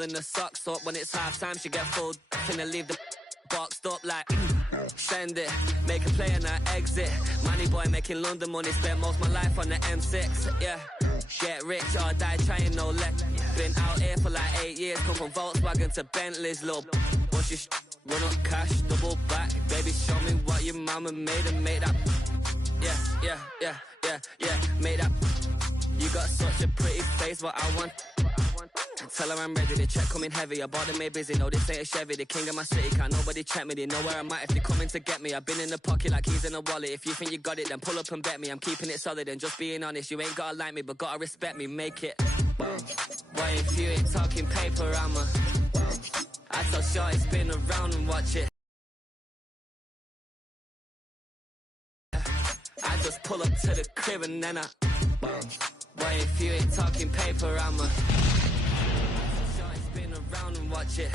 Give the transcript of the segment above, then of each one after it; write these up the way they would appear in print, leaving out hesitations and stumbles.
in the socks up when it's half time, she get full. Finna leave the boxed up like send it, make a play and I exit. Money boy making London money, spent most of my life on the M6. Yeah, get rich or die trying, no let. Been out here for like 8 years, come from Volkswagen to Bentley's, little bunch of run up cash, double back. Baby, show me what your mama made and make that. Yeah, made that. You got such a pretty face, but I want. Tell her I'm ready, the check coming heavy. I bought them made busy, no this ain't a Chevy. The king of my city, can't nobody check me. They know where I'm at if they coming to get me. I've been in the pocket like keys in a wallet. If you think you got it, then pull up and bet me. I'm keeping it solid and just being honest. You ain't gotta like me, but gotta respect me, make it. Boy, if you ain't talking paper, I tell shorty spin around and watch it. I just pull up to the crib and then boy, if you ain't talking paper, spin around and watch it.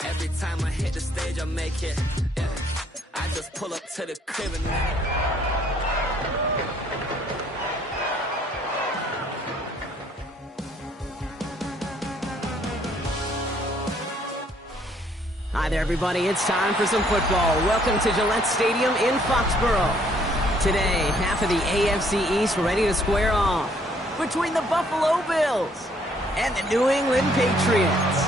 Every time I hit the stage, I make it. Yeah, I just pull up to the crib and Hi there, everybody. It's time for some football. Welcome to Gillette Stadium in Foxborough. Today, half of the AFC East ready to square off between the Buffalo Bills and the New England Patriots.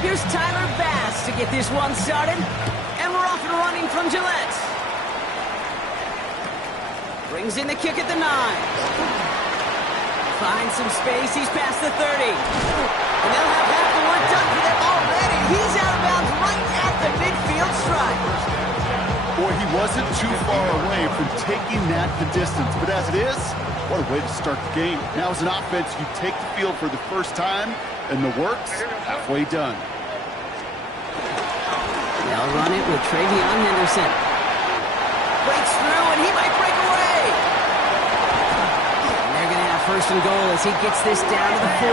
Here's Tyler Bass to get this one started, and we're off and running from Gillette. Brings in the kick at the 9. Finds some space, he's past the 30. And they'll have half the work done for them already. He's out of bounds right at the midfield stripe. Boy, he wasn't too far away from taking that the distance. But as it is, what a way to start the game. Now as an offense, you take the field for the first time, and the work's halfway done. They'll run it with Travion Henderson. Breaks through, and he might break away. And they're going to have first and goal as he gets this down to the 4.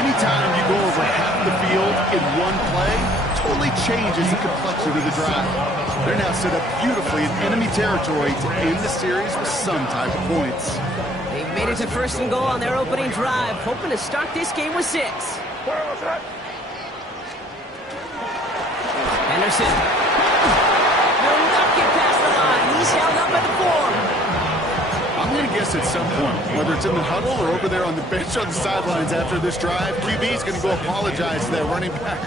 Anytime you go over half the field in one play, totally changes the complexion of the drive. They're now set up beautifully in enemy territory to end the series with some type of points. They've made it to first and goal on their opening drive, hoping to start this game with 6. Henderson. Will not get past the line. He's held up at the 4. I'm going to guess at some point, whether it's in the huddle or over there on the bench on the sidelines after this drive, QB's going to go apologize to that running back.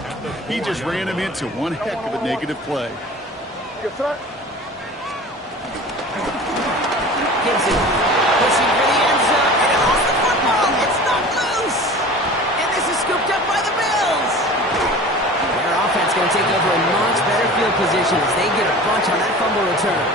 He just ran him into one heck of a negative play. Gibson. Pushing for the end zone, and he lost the football. It's not loose. And this is scooped up by the Bills. Their offense going to take over a much better field position as they get a bunch on that fumble return.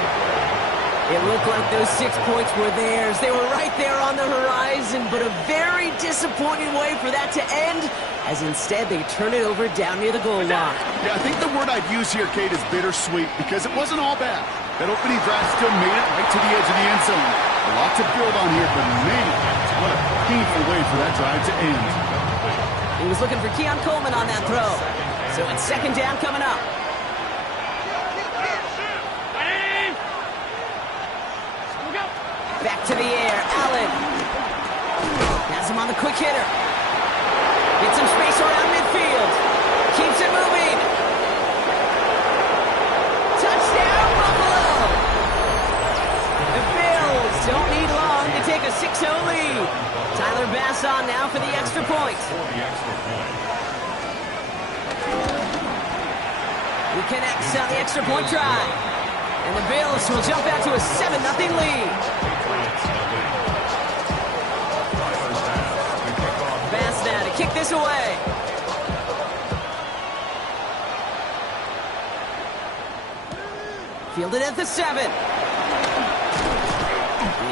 It looked like those 6 points were theirs. They were right there on the horizon, but a very disappointing way for that to end, as instead they turn it over down near the goal line. Yeah, I think the word I'd use here, Kate, is bittersweet, because it wasn't all bad. That opening drive still made it right to the edge of the end zone. A lot to build on here, but man, what a painful way for that drive to end. He was looking for Keon Coleman on that throw. So it's second down coming up. Back to the air, Allen. Has him on the quick hitter. Gets some space around midfield. Keeps it moving. Touchdown, Buffalo! The Bills don't need long to take a 6-0 lead. Tyler Bass on now for the extra point. He connects on the extra point try. And the Bills will jump out to a 7-0 lead. Bass now to kick this away. Fielded at the 7.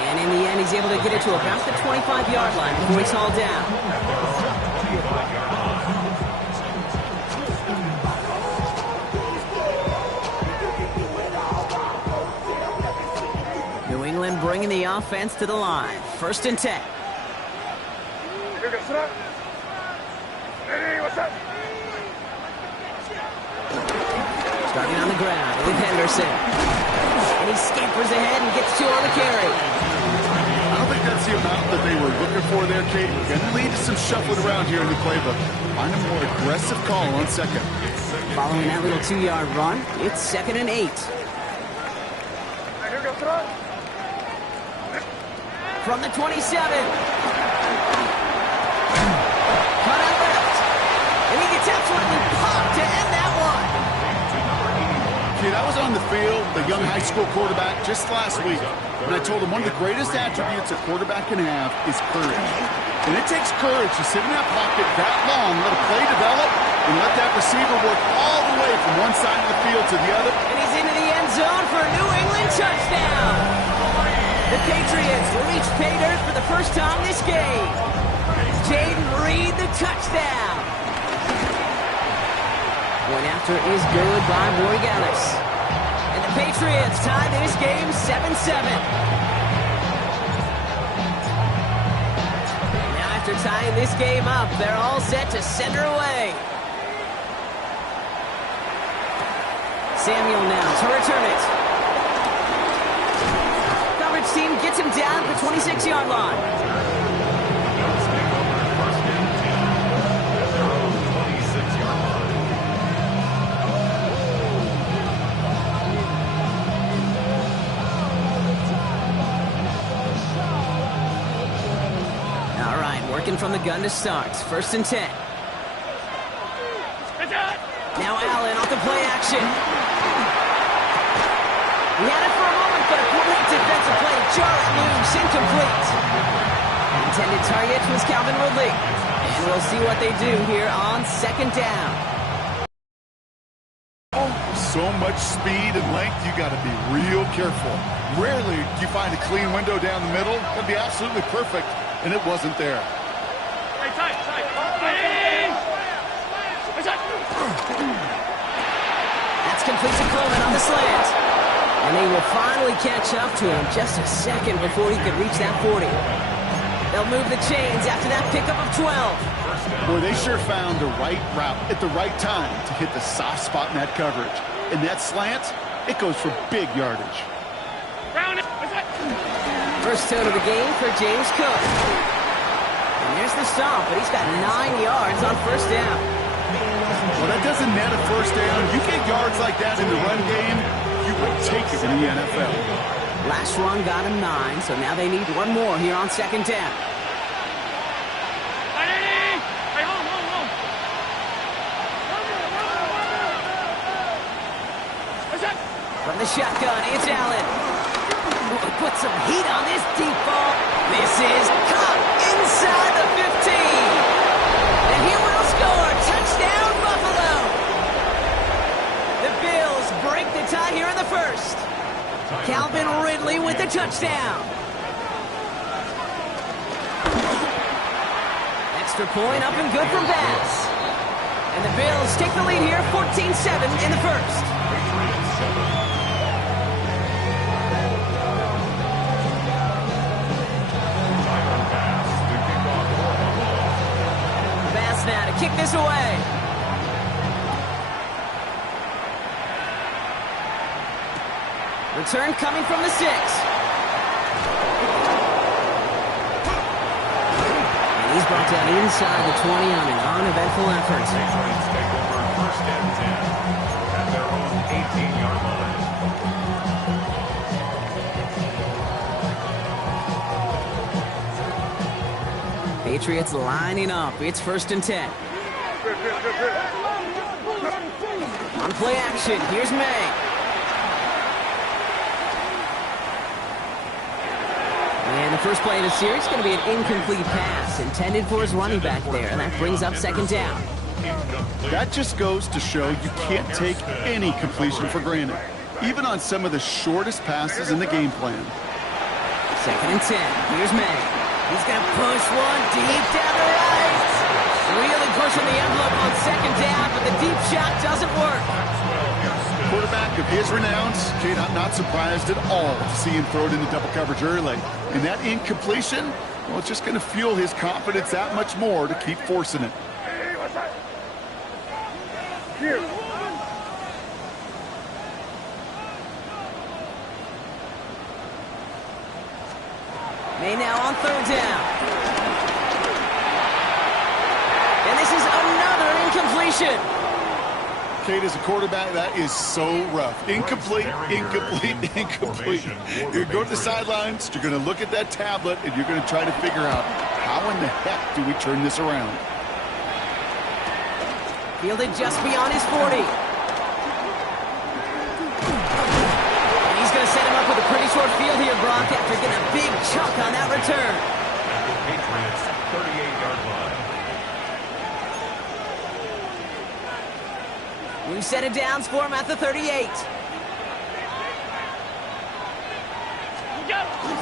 And in the end, he's able to get it to about the 25-yard line before he's hauled down. bringing the offense to the line. 1st and 10. Starting on the ground with Henderson. And he scampers ahead and gets 2 on the carry. I don't think that's the amount that they were looking for there, Kate. Going to lead to some shuffling around here in the playbook. Find a more aggressive call on 2nd. Following that little 2-yard run, it's 2nd and 8. From the 27. Cut out left. And he gets absolutely popped to end that one. Kid, I was on the field, the young high school quarterback, just last week, and I told him one of the greatest attributes a quarterback can have is courage. And it takes courage to sit in that pocket that long, let a play develop, and let that receiver work all the way from one side of the field to the other. And he's into the end zone for a New England touchdown. The Patriots reach pay dirt for the first time this game. Jaden Reed, the touchdown. One after is good by Morgalis. And the Patriots tie this game 7-7. Now after tying this game up, they're all set to send her away. Samuel now to return it. Coverage team gets him down at the 26-yard line. From the gun to start. 1st and 10. Now Allen off the play action. He had it for a moment, but a great defensive play to jar it loose. Incomplete. Intended target was Calvin Ridley. And we'll see what they do here on 2nd down. So much speed and length, you got to be real careful. Rarely do you find a clean window down the middle. That'd be absolutely perfect, and it wasn't there. That's complete to Coleman on the slant. And they will finally catch up to him just a second before he could reach that 40. They'll move the chains after that pickup of 12. Boy, they sure found the right route at the right time to hit the soft spot in that coverage. And that slant, it goes for big yardage. First toe of the game for James Cook. And there's the stop, but he's got 9 yards on 1st down. Well, that doesn't net a 1st down. You get yards like that in the run game, you will take it in the NFL. Last run got him 9, so now they need one more here on 2nd down. From the shotgun, it's Allen. Put some heat on this deep ball. This is caught inside the 15. And he will score. Touchdown, Buffalo. The Bills break the tie here in the 1st. Calvin Ridley with the touchdown. Extra point up and good from Bass. And the Bills take the lead here, 14-7 in the 1st. Now to kick this away. Return coming from the 6. And he's brought down inside the 20 on an uneventful effort. Patriots take over 1st and 10 at their own 18-yard line. Patriots lining up. It's 1st and 10. On play action, here's May. And the first play of the series is going to be an incomplete pass intended for his running back there, and that brings up 2nd down. That just goes to show you can't take any completion for granted, even on some of the shortest passes in the game plan. 2nd and 10. Here's May. He's going to push one deep down the right. Really pushing the envelope on 2nd down, but the deep shot doesn't work. quarterback of his renowns, Kate, I'm not surprised at all to see him throw it into double coverage early. And that incompletion, well, it's just going to fuel his confidence that much more to keep forcing it. May now on third down. And this is another incompletion. Kate, as a quarterback, that is so rough. Incomplete, incomplete, incomplete. You're going to go to the sidelines, you're going to look at that tablet, and you're going to try to figure out how in the heck do we turn this around. Fielded just beyond his 40. And he's going to set him up with a pretty short field here, Brock, after getting a big chunk on that return. At the Patriots' 38-yard line. New set of downs for him at the 38.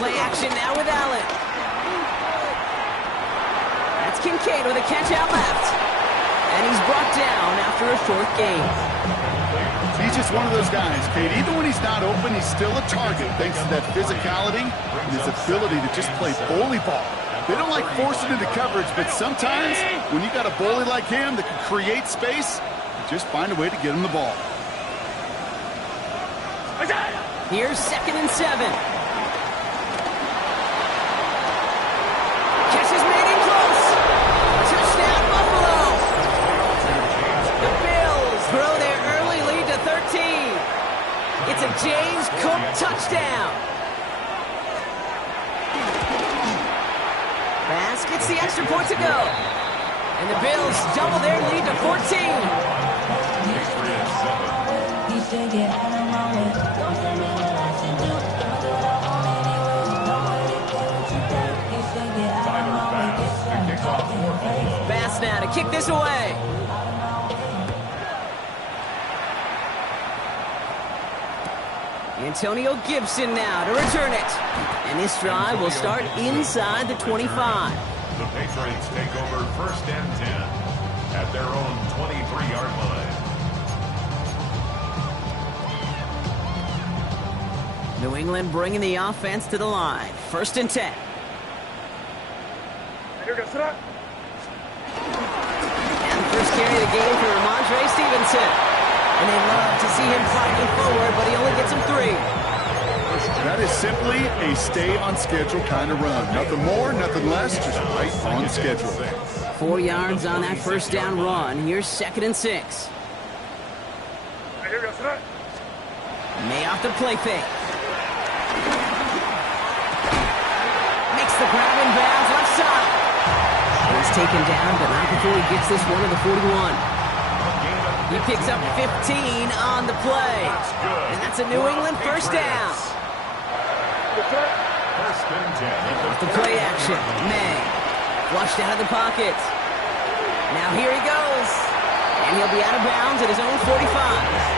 Play action now with Allen. That's Kincaid with a catch out left. And he's brought down after a short gain. He's just one of those guys, Kate. Even when he's not open, he's still a target thanks to that physicality and his ability to just play bully ball. They don't like forcing into coverage, but sometimes when you got a bully like him that can create space, just find a way to get him the ball. Here's 2nd and 7. Catch is made in close. Touchdown, Buffalo. The Bills throw their early lead to 13. It's a James Cook touchdown. Bass gets the extra point to go. And the Bills double their lead to 14. Bass now to kick this away. Antonio Gibson now to return it. And this drive will start inside the 25. The Patriots take over 1st and 10 at their own 23-yard line. New England bringing the offense to the line. 1st and 10. And the first carry of the game for Ramondre Stevenson. And they love to see him fighting forward, but he only gets him 3. That is simply a stay-on-schedule kind of run. Nothing more, nothing less, just right on schedule. 4 yards on that first down run. Here's 2nd and 6. May off the play fake. Makes the grab in bounds left side. He's taken down, but not before he gets this one to the 41. He picks up 15 on the play. And that's a New England first down. Off the play action. May. Flushed out of the pocket. Now here he goes. And he'll be out of bounds at his own 45.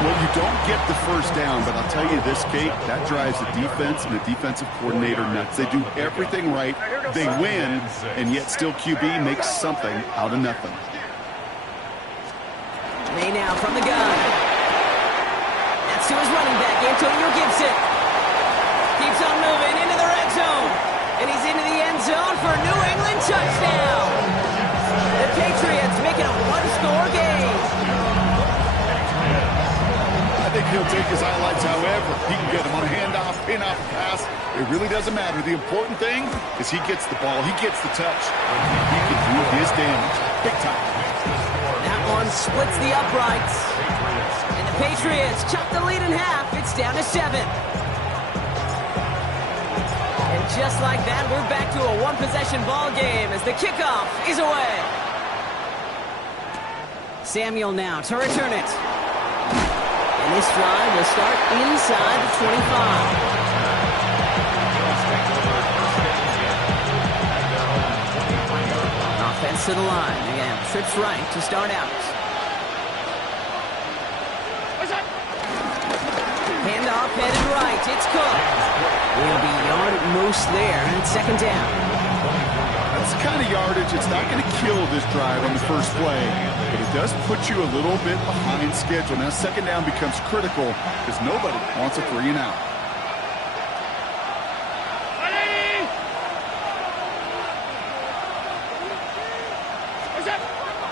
Well, you don't get the first down, but I'll tell you this, Kate, that drives the defense and the defensive coordinator nuts. They do everything right. They win, and yet still QB makes something out of nothing. May now from the gun. That's to his running back, Antonio Gibson. Keeps on moving into the red zone. And he's into the end zone for a New England touchdown. The Patriots making a one-score game. I think he'll take his highlights however. He can get them on a handoff, pin off a pass. It really doesn't matter. The important thing is he gets the ball. He gets the touch. He can do his damage. Big time. That one splits the uprights. And the Patriots chop the lead in half. It's down to 7. And just like that, we're back to a one-possession ball game as the kickoff is away. Samuel now to return it. And this drive will start inside the 25. Offense to the line. Again, trips right to start out. Handoff headed right. It's Cook. Will be yard at most there, and it's 2nd down. That's the kind of yardage. It's not going to kill this drive on the first play, but it does put you a little bit behind schedule. Now, second down becomes critical because nobody wants a 3 and out.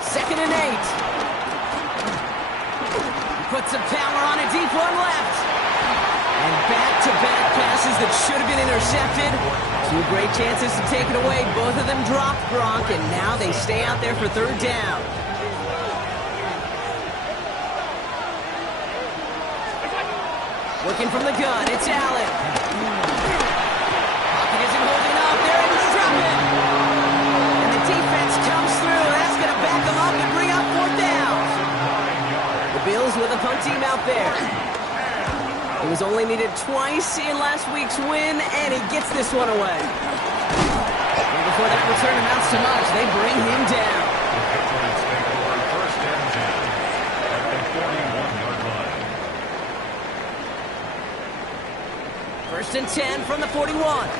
Second and 8. Put some power on a deep one left. And back-to-back passes that should have been intercepted. 2 great chances to take it away. Both of them dropped Gronk, and now they stay out there for third down. Looking from the gun, it's Allen. Pocket isn't holding up. They're able to drop it. And the defense comes through. That's going to back them up and bring up fourth down. The Bills with a punt team out there. It was only needed twice in last week's win, and he gets this one away. And before that return amounts to much, they bring him down. First and 10 at the 41-yard line. First and 10 from the 41.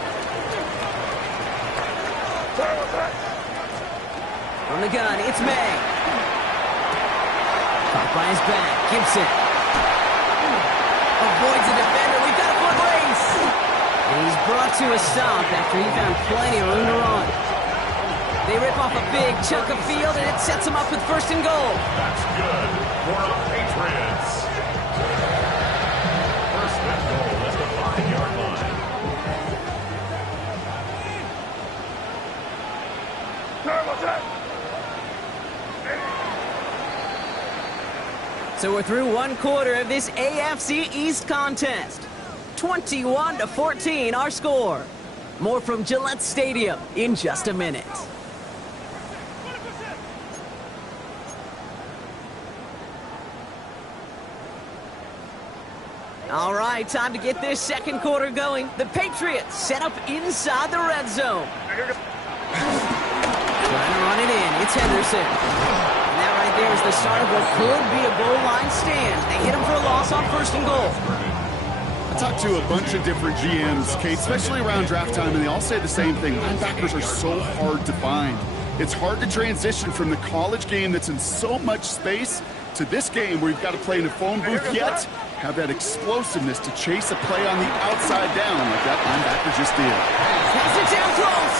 From the gun, it's May. Caught by his back, Gibson. Avoids a defender, we've got a foot race. And he's brought to a stop after he found plenty of room to run. They rip off a big chunk of field, and it sets them up with first and goal. That's good for the Patriots. First and goal at the 5-yard line. So we're through one quarter of this AFC East contest. 21-14 our score. More from Gillette Stadium in just a minute. All right, time to get this second quarter going. The Patriots set up inside the red zone. Trying to run it in. It's Henderson. And that right there is the start of what could be a goal line stand. They hit him for a loss on first and goal. I talked to a bunch of different GMs, Kate, especially around draft time, and they all say the same thing. Linebackers are so hard to find. It's hard to transition from the college game that's in so much space to this game where you've got to play in a phone booth, yet have that explosiveness to chase a play on the outside down like that linebacker just did. Pass it down close.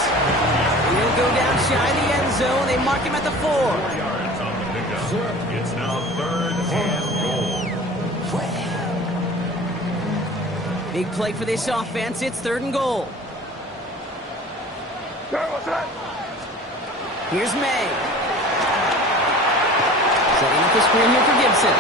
He'll go down shy of the end zone. They mark him at the 4. 4 yards on the pickup. It's now third and goal. Big play for this offense. It's third and goal. Here's May. Setting up the screen here for Gibson.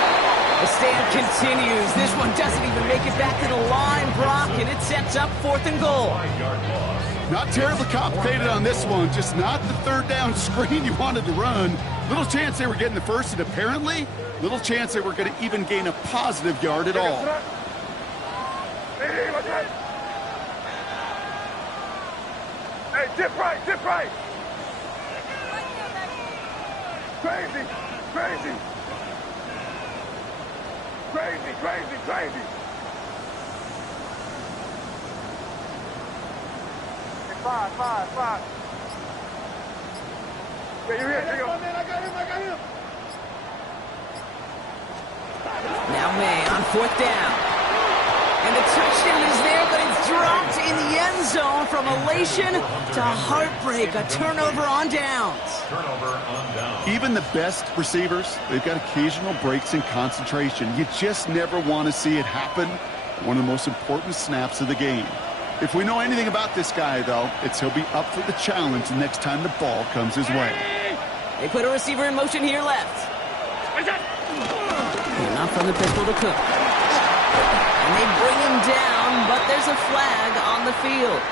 The stand continues. This one doesn't even make it back to the line, Brock, and it sets up fourth and goal. 5-yard loss. Not terribly complicated on this one, just not the third down screen you wanted to run. Little chance they were getting the first, and apparently, little chance they were going to even gain a positive yard at all. Hey, dip right, dip right. Crazy, crazy. Crazy, crazy, crazy. Hey, 5. Yeah, you're here. Here you go. Man, I got him. Now May on fourth down. And the touchdown is there, but it's dropped in the end zone from elation to heartbreak. A turnover on downs. Turnover on down. Even the best receivers, they've got occasional breaks in concentration. You just never want to see it happen. One of the most important snaps of the game. If we know anything about this guy, though, it's he'll be up for the challenge the next time the ball comes his way. They put a receiver in motion here left. And not from the pistol to Cook. And they bring him down, but there's a flag on the field.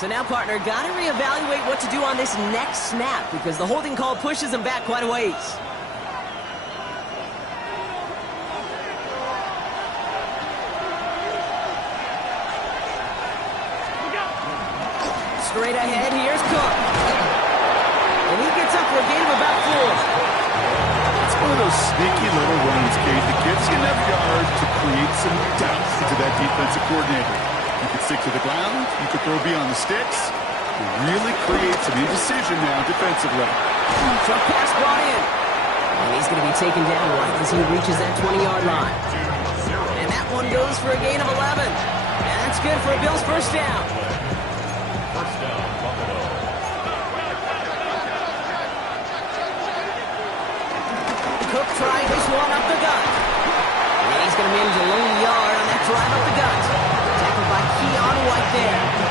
So now, partner, got to reevaluate what to do on this next snap because the holding call pushes him back quite a ways. Straight ahead, here's Cook. And he gets up for a gain of about 4. It's one of those sneaky little runs, Kate, that gives you enough yard to create some doubt into that defensive coordinator. You could stick to the ground, you could throw beyond the sticks. Really create some indecision now defensively. Truck pass brought in. And he's going to be taken down right as he reaches that 20-yard line. And that one goes for a gain of 11. And that's good for a Bills first down. First down, Buffalo. Cook trying this one up the gut. And he's going to manage a lone yard on that drive up the gut. Tackled by Keon White there.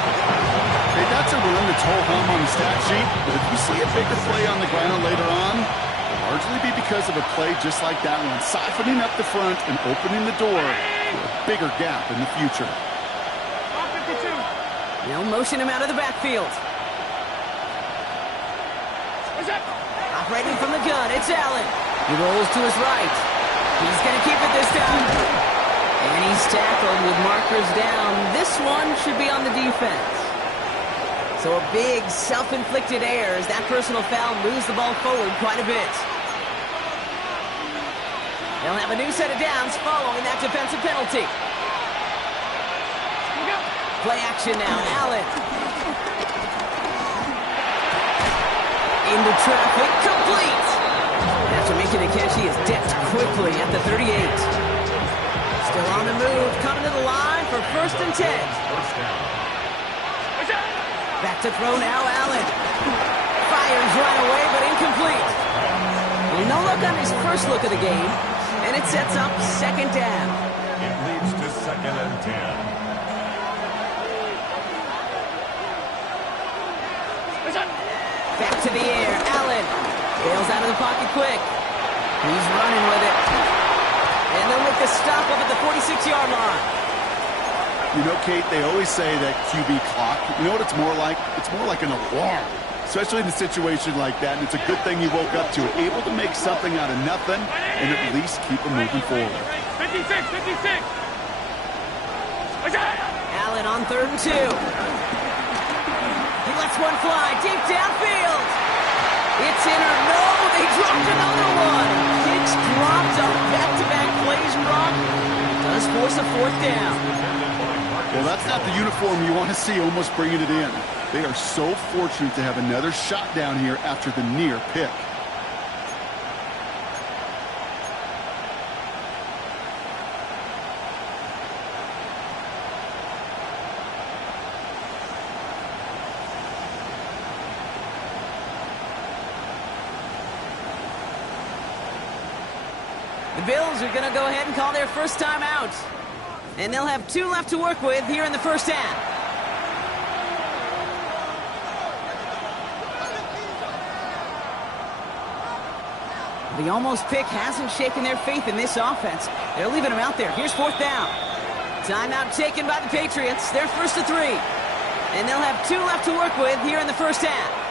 Hey, that's a run that's ho-hum on the stat sheet, but if you see a bigger play on the ground later on, it'll largely be because of a play just like that one, siphoning up the front and opening the door for a bigger gap in the future. They'll motion him out of the backfield. Operating from the gun, it's Allen. He rolls to his right. He's going to keep it this time. And he's tackled with markers down. This one should be on the defense. So a big self-inflicted error as that personal foul moves the ball forward quite a bit. They'll have a new set of downs following that defensive penalty. Play action now, Allen. Into traffic, complete. After making the catch, he is decked quickly at the 38. Still on the move, coming to the line for 1st and 10. Back to throw now, Allen. Fires right away, but incomplete. Well, no look on his first look of the game, and it sets up 2nd down. It leads to 2nd and 10. Back to the air, Allen. Bails out of the pocket quick. He's running with it. And they'll make the stop up at the 46-yard line. You know, Kate, they always say that QB clock, you know what it's more like? It's more like an alarm, especially in a situation like that. And it's a good thing you woke up to it, able to make something out of nothing and at least keep them moving forward. 56. Allen on 3rd and 2. He lets one fly deep downfield. It's in or no, they dropped another one. Kicks dropped on back-to-back plays, Brock. Does force a 4th down. Well, that's not the uniform you want to see almost bringing it in. They are so fortunate to have another shot down here after the near pick. The Bills are going to go ahead and call their first time out. And they'll have 2 left to work with here in the first half. The almost pick hasn't shaken their faith in this offense. They're leaving them out there. Here's 4th down. Timeout taken by the Patriots. They're 1st to 3. And they'll have 2 left to work with here in the first half.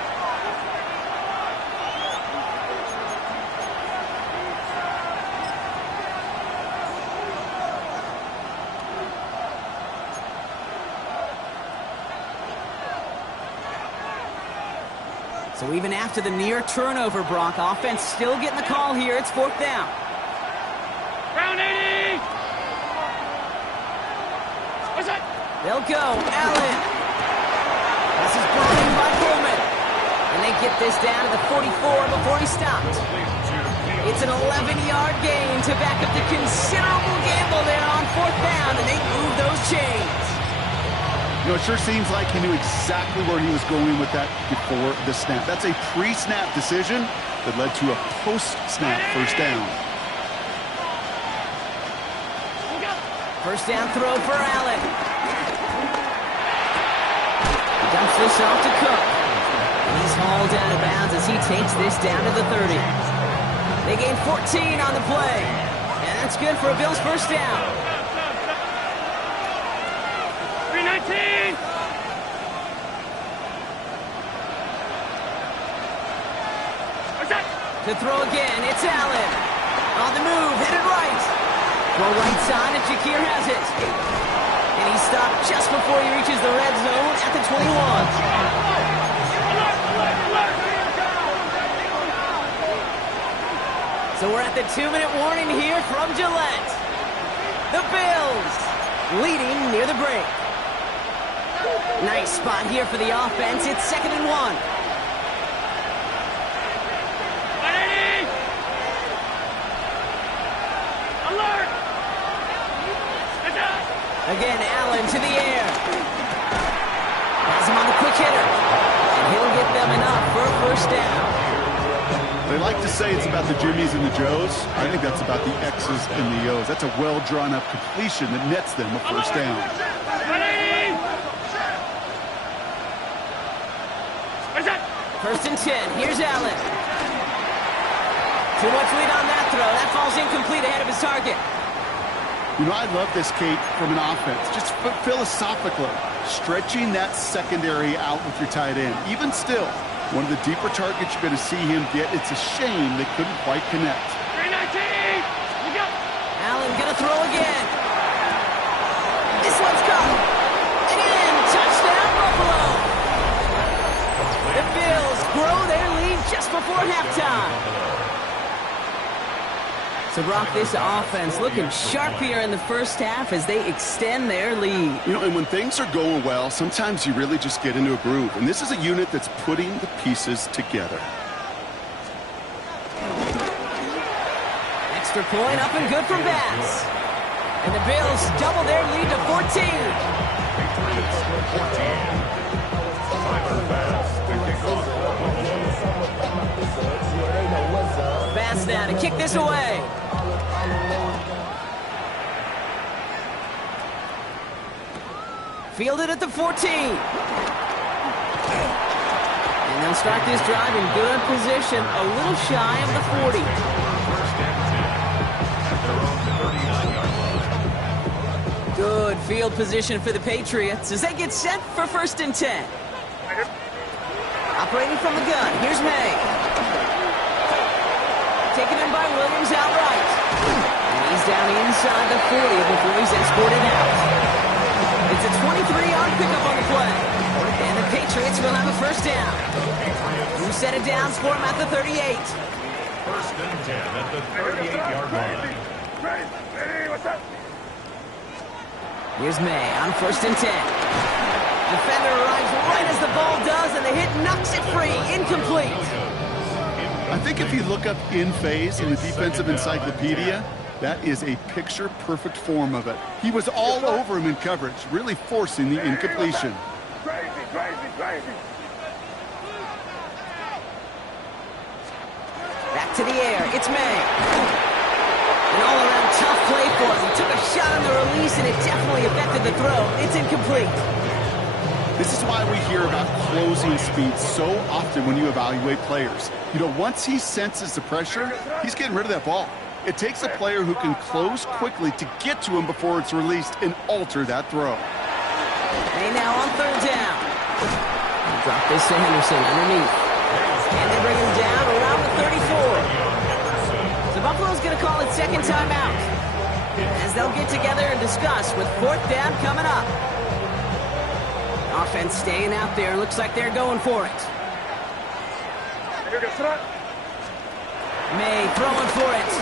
So even after the near turnover, Brock, offense still getting the call here. It's 4th down. Round 80. What's that? They'll go. Allen. This is brought in by Coleman. And they get this down to the 44 before he stopped. It's an 11-yard gain to back up the considerable gamble there on 4th down, and they move those chains. You know, it sure seems like he knew exactly where he was going with that before the snap. That's a pre-snap decision that led to a post-snap first down. First down throw for Allen. He dumps this off to Cook. And he's hauled out of bounds as he takes this down to the 30. They gain 14 on the play. And that's good for a Bills first down. 319. To throw again, it's Allen. On the move, headed right. Throw right side, and Shakir has it. And he stopped just before he reaches the red zone at the 21. So we're at the 2-minute warning here from Gillette. The Bills leading near the break. Nice spot here for the offense. It's 2nd and 1. 180! Alert! Again, Allen to the air. Has him on the quick hitter. And he'll get them enough for a first down. They like to say it's about the Jimmies and the Joes. I think that's about the X's and the O's. That's a well-drawn-up completion that nets them a first down. 180! What is that? 1st and 10. Here's Allen. Too much lead on that throw. That falls incomplete ahead of his target. You know, I love this, Kate, from an offense. Just philosophically, stretching that secondary out with your tight end. Even still, one of the deeper targets you're going to see him get. It's a shame they couldn't quite connect. 319! You got Allen gonna throw again. This one's caught. And touchdown, Buffalo. The Bills grow their lead just before halftime. So, Brock, this offense looking sharp here in the first half as they extend their lead. You know, and when things are going well, sometimes you really just get into a groove. And this is a unit that's putting the pieces together. Extra point up and good from Bass. And the Bills double their lead to 14. Bass now to kick this away. Fielded at the 14. And they'll start this drive in good position, a little shy of the 40. Good field position for the Patriots as they get set for 1st and 10. Operating from the gun, here's May. Taken in by Williams outright. And he's down inside the 40 before he's escorted out. It's a 23-yard pickup on the play. And the Patriots will have a first down. Who set it down for him at the 38. 1st and 10 at the 38-yard line. Here's May on 1st and 10. Defender arrives right as the ball does, and the hit knocks it free. Incomplete. I think if you look up in phase in the defensive encyclopedia, that is a picture-perfect form of it. He was all over him in coverage, really forcing the incompletion. Back to the air. It's May. An all-around tough play for him. He took a shot on the release, and it definitely affected the throw. It's incomplete. This is why we hear about closing speed so often when you evaluate players. You know, once he senses the pressure, he's getting rid of that ball. It takes a player who can close quickly to get to him before it's released and alter that throw. They now on 3rd down. Drop this to Henderson underneath. And they bring him down around the 34. So Buffalo's going to call it 2nd timeout, as they'll get together and discuss with 4th down coming up. Offense staying out there. Looks like they're going for it. May throwing for it.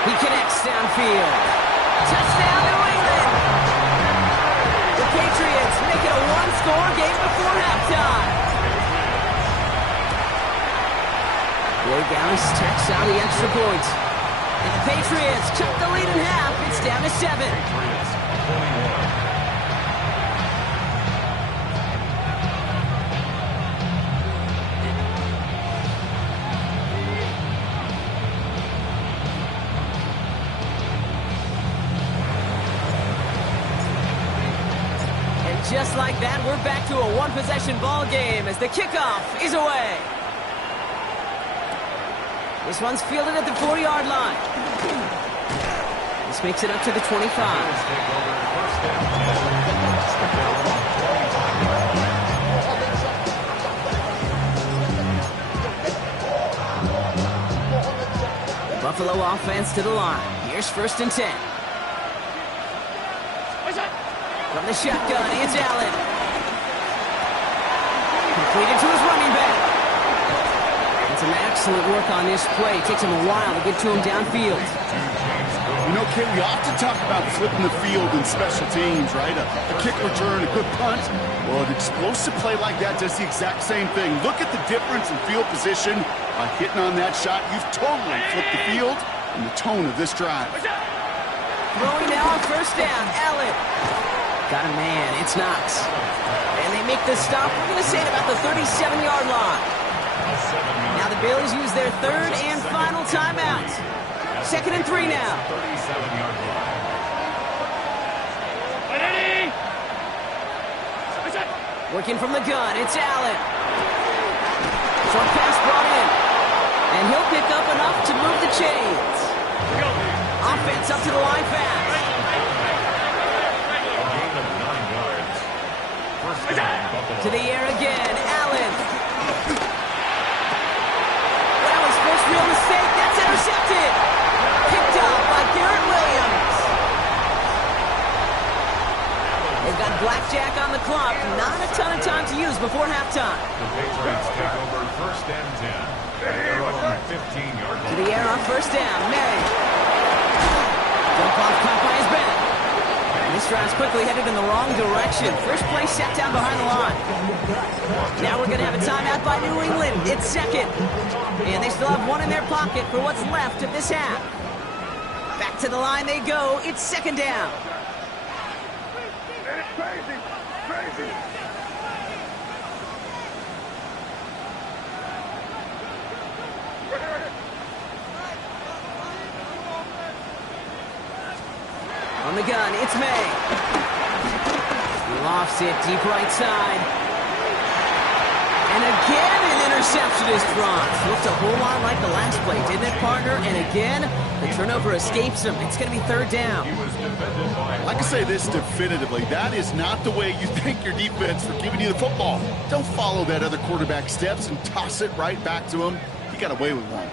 He connects downfield. Touchdown, New England! The Patriots make it a one-score game before halftime. Boy, Gallus tacks out the extra point. And the Patriots cut the lead in half. It's down to 7. Patriots 21. Just like that, we're back to a one-possession ball game as the kickoff is away. This one's fielded at the 40-yard line. This makes it up to the 25. Buffalo offense to the line. Here's 1st and 10. From the shotgun, it's Allen. Completed to his running back. And some excellent work on this play. It takes him a while to get to him downfield. You know, Kay, we often talk about flipping the field in special teams, right? A kick return, a good punt. Well, an explosive play like that does the exact same thing. Look at the difference in field position. By hitting on that shot, you've totally flipped the field and the tone of this drive. Throwing now on first down. Allen. Got a man. It's Knox. And they make the stop. We're going to say it about the 37-yard line. Now the Bills use their third and final timeout. 2nd and 3 now. 37-yard line. Working from the gun. It's Allen. Short pass brought in. And he'll pick up enough to move the chains. Offense up to the line fast. A gain of 9 yards. First down, Buffalo. To the air again. Allen. That was first real mistake. That's intercepted. Picked up by Garrett Williams. They've got blackjack on the clock. Not a ton of time to use before halftime. The Patriots take over first and 10. At their own 15-yard line. To the air on first down. May. Jump off caught by his back. And this drive's quickly headed in the wrong direction. First play set down behind the line. Now we're going to have a timeout by New England. It's second. And they still have one in their pocket for what's left of this half. Back to the line they go. It's second down. Crazy. On the gun, it's May. He lofts it deep right side. And again, an interception is dropped. Looked a whole lot like the last play, didn't it, partner? And again, the turnover escapes him. It's going to be third down. Like I say this definitively, that is not the way you thank your defense for giving you the football. Don't follow that other quarterback steps and toss it right back to him. He got away with one.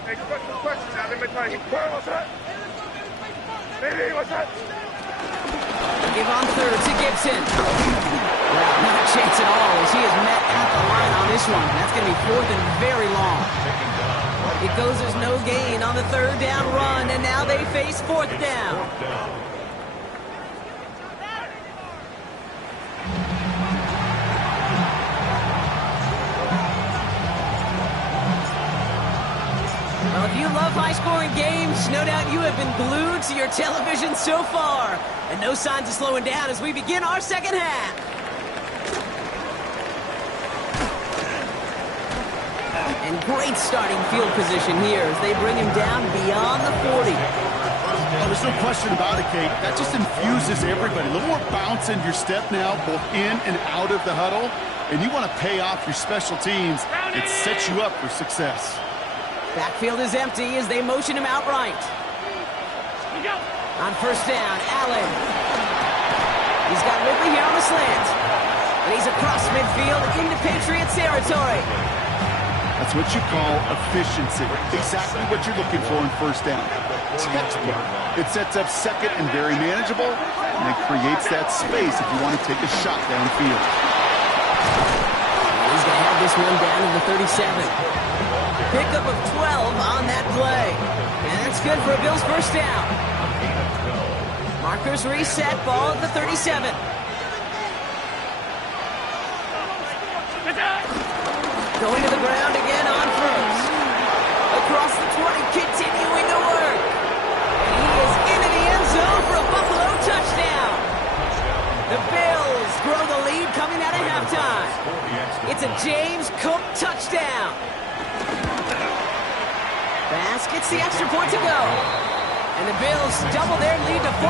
Give on third to Gibson. Well, not a chance at all as he is met at the line on this one. That's going to be fourth and very long. It goes as no gain on the third down run, and now they face fourth down. Well, if you love high-scoring games, no doubt you have been glued to your television so far. And no signs of slowing down as we begin our second half. And great starting field position here as they bring him down beyond the 40. Oh, there's no question about it, Kate. That just infuses everybody. A little more bounce in your step now, both in and out of the huddle. And you want to pay off your special teams. It sets you up for success. Backfield is empty as they motion him outright. On first down, Allen. He's got Ridley here on the slant. And he's across midfield into Patriots territory. That's what you call efficiency. Exactly what you're looking for in first down. Textbook. It sets up second and very manageable, and it creates that space if you want to take a shot downfield. He's going to have this one down to the 37. Pickup of 12 on that play. And that's good for a Bills first down. Markers reset, ball at the 37. Going to the ground again on first. Across the 20, continuing to work. And he is into the end zone for a Buffalo touchdown. The Bills grow the lead coming out of halftime. It's a James Cook touchdown. Bass gets the extra point to go. And the Bills double their lead to 14.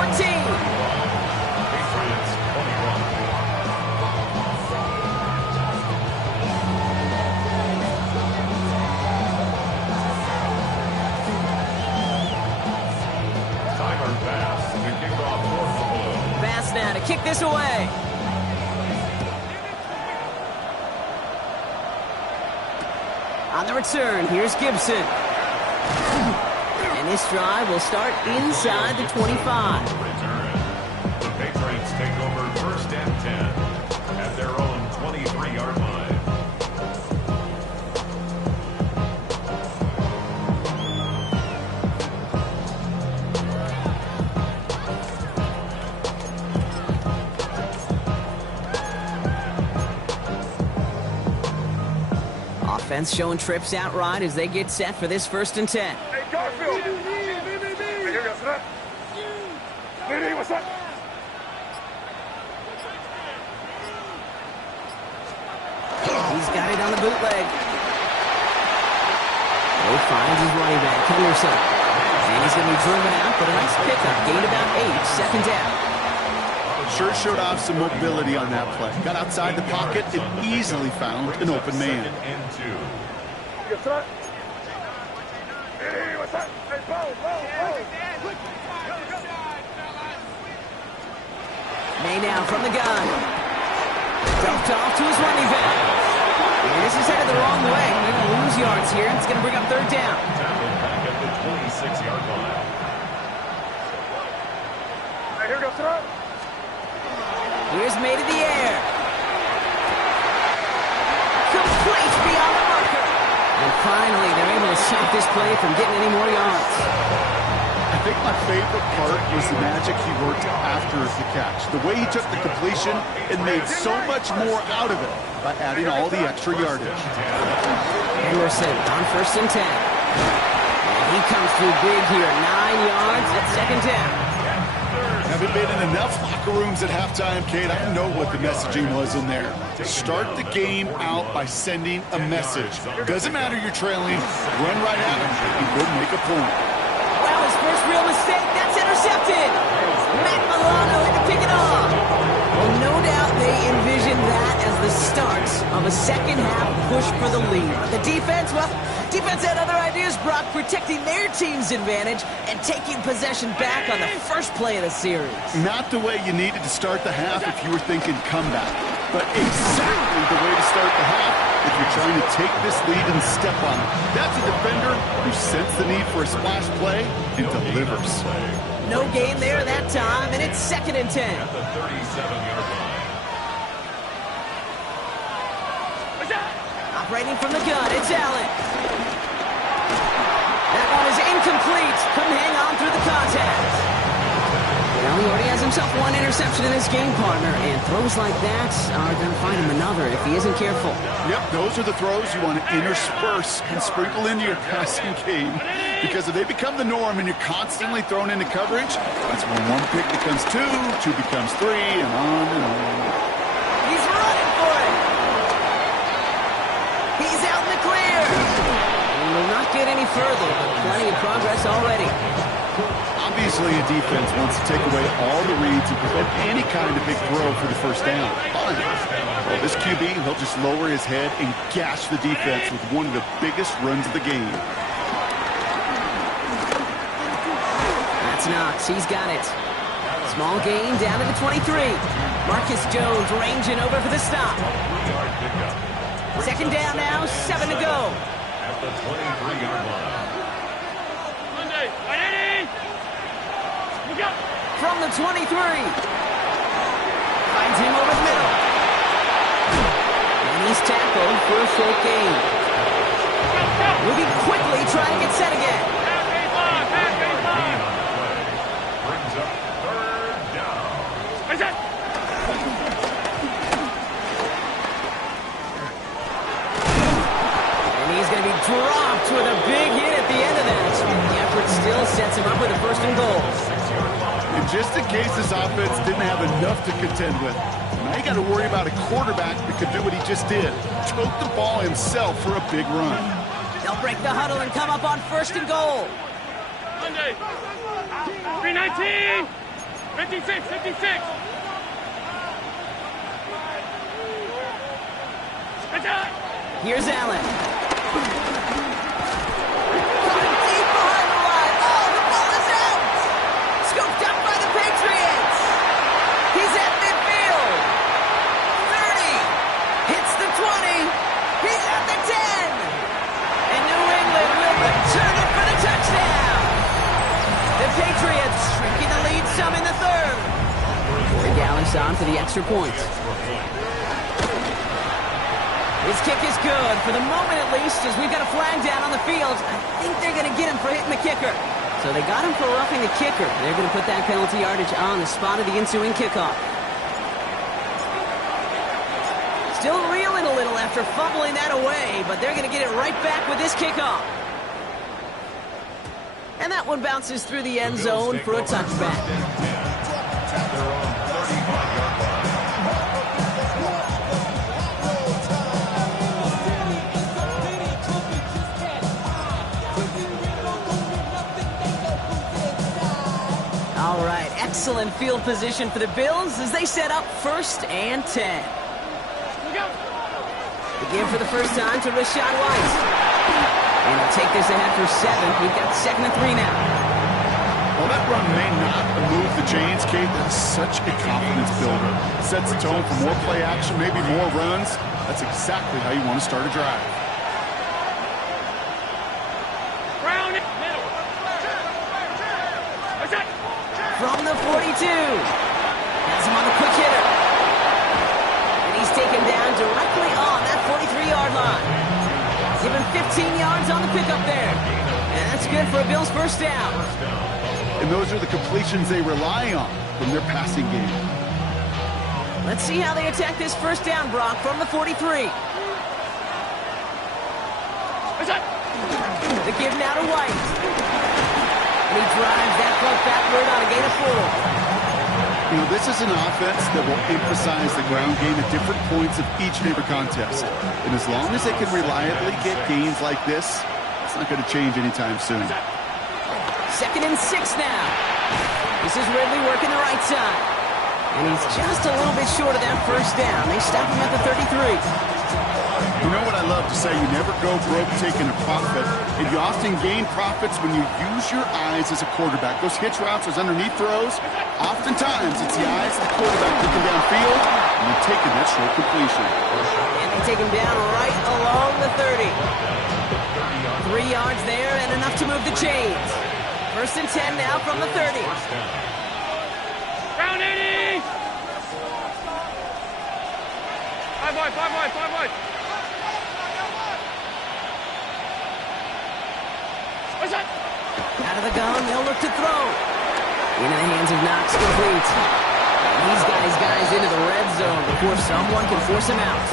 Bass now to kick this away. On the return, here's Gibson. And this drive will start inside the 25. The Patriots take over first and 10 at their own 23-yard line. Offense showing trips out right as they get set for this 1st and 10. Hey, Garfield! Hey, what's up? He's got it on the bootleg. He finds his running back, Henderson. And he's going to be driven out, but a nice pickup. Gained about 8, 2nd down. Sure showed off some mobility on that play. Got outside the pocket and easily found an open man. Yes, sir. Hey, what's up? Hey, Bo. May now from the gun. Dumped off to his running back. And this is headed the wrong way. They're going to lose yards here. It's going to bring up 3rd down. Back at the 26-yard line. Hey, here goes, sir. Here's May to the air. Complete beyond the marker. And finally, they're able to stop this play from getting any more yards. I think my favorite part was the magic he worked after the catch. The way he took the completion and made so much more out of it by adding all the extra yardage. Henderson on 1st and 10. And he comes through big here. 9 yards at 2nd down. Haven't been in enough locker rooms at halftime, Kate. I know what the messaging was in there. Start the game out by sending a message. Doesn't matter you're trailing, run right at him. He will make a point. Well, his first real mistake, that's intercepted. Matt Milano had to pick it off. Well, no doubt they envisioned that as the start of a 2nd half push for the lead. The defense, well, defense had other ideas, Brock, protecting their team's advantage and taking possession back on the first play of the series. Not the way you needed to start the half if you were thinking comeback, but exactly the way to start the half if you're trying to take this lead and step on it. That's a defender who senses the need for a splash play and delivers. No gain there that time, and it's 2nd and 10. At the 37-yard line. Operating from the gun, it's Allen. That one is incomplete. Couldn't hang on through the contact. Well, he already has himself 1 interception in this game, partner, and throws like that are going to find him another if he isn't careful. Yep, those are the throws you want to intersperse and sprinkle into your passing game, because if they become the norm and you're constantly thrown into coverage, that's when 1 pick becomes 2, 2 becomes 3, and on and on. He's running for it. He's out in the clear. And will not get any further, but plenty of progress already. Obviously, a defense wants to take away all the reads and prevent any kind of big throw for the 1st down. Fine. Well, this QB, he'll just lower his head and gash the defense with one of the biggest runs of the game. That's Knox. He's got it. Small gain down to the 23. Marcus Jones ranging over for the stop. 2nd down now, 7 to go. At the 23-yard line. From the 23. Finds him over the middle. And he's tackled for a short gain. Moving quickly, trying to get set again. Brings up 3rd down. And he's going to be dropped with a big hit at the end of that. The effort still sets him up with a 1st and goal. And just in case this offense didn't have enough to contend with, now you got to worry about a quarterback that could do what he just did. Tote the ball himself for a big run. They'll break the huddle and come up on 1st and goal. 319! 56, 56! Here's Allen. Some in the 3rd. Gallis on for the extra point. His kick is good, for the moment at least, as we've got a flag down on the field. I think they're going to get him for hitting the kicker. So they got him for roughing the kicker. They're going to put that penalty yardage on the spot of the ensuing kickoff. Still reeling a little after fumbling that away, but they're going to get it right back with this kickoff. And that one bounces through the end zone for a touchback. At their own 35-yard line. All right, excellent field position for the Bills as they set up 1st and 10. Again for the first time to Rashad White. And he'll take this ahead for 7. We've got 2nd and 3 now. Well, that run may not move the chains, Kate. That's such a confidence builder. Sets the tone for more play action, maybe more runs. That's exactly how you want to start a drive. From the 42. Has him on the quick hitter. And he's taken down directly on that 43-yard line. Given 15 yards on the pickup there. And that's good for a Bills first down. And those are the completions they rely on from their passing game. Let's see how they attack this first down, Brock, from the 43. The give now to White. And he drives that punt backward on a gain of 4. You know, this is an offense that will emphasize the ground game at different points of each and every contest. And as long as they can reliably get gains like this, it's not going to change anytime soon. 2nd and 6 now. This is Ridley working the right side. And he's just a little bit short of that first down. They stop him at the 33. You know what I love to say? You never go broke taking a profit. And you often gain profits when you use your eyes as a quarterback. Those hitch routes, those underneath throws, oftentimes it's the eyes of the quarterback looking downfield, and you're taking that short completion. And they take him down right along the 30. 3 yards there and enough to move the chains. 1st and 10 now from the 30. Round 80! 5 wide, 5 wide, 5 wide. Out of the gun, they'll look to throw. Into the hands of Knox, complete. These guys into the red zone before someone can force him out.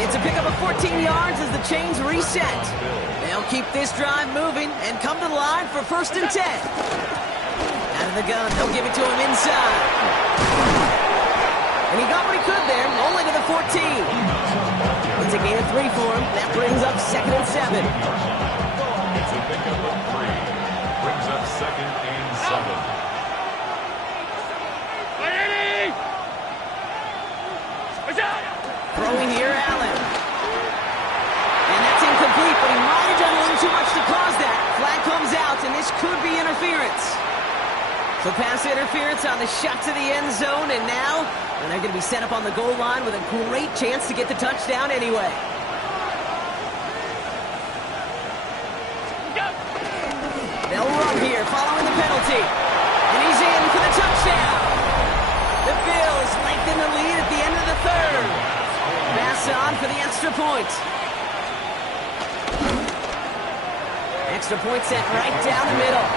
It's a pickup of 14 yards as the chains reset. They'll keep this drive moving and come to the line for 1st and 10. Out of the gun, they'll give it to him inside. And he got what he could there, only to the 14. It's a gain of 3 for him. That brings up 2nd and 7. It's a pickup of 3. Brings up 2nd and 7. Throwing here, Allen. And that's incomplete, but he might have done a little too much to cause that. Flag comes out, and this could be interference. So pass interference on the shot to the end zone, and now they're going to be set up on the goal line with a great chance to get the touchdown anyway. They'll run here following the penalty. And he's in for the touchdown. The Bills lengthen the lead at the end of the 3rd. Pass on for the extra point. Extra point set right down the middle.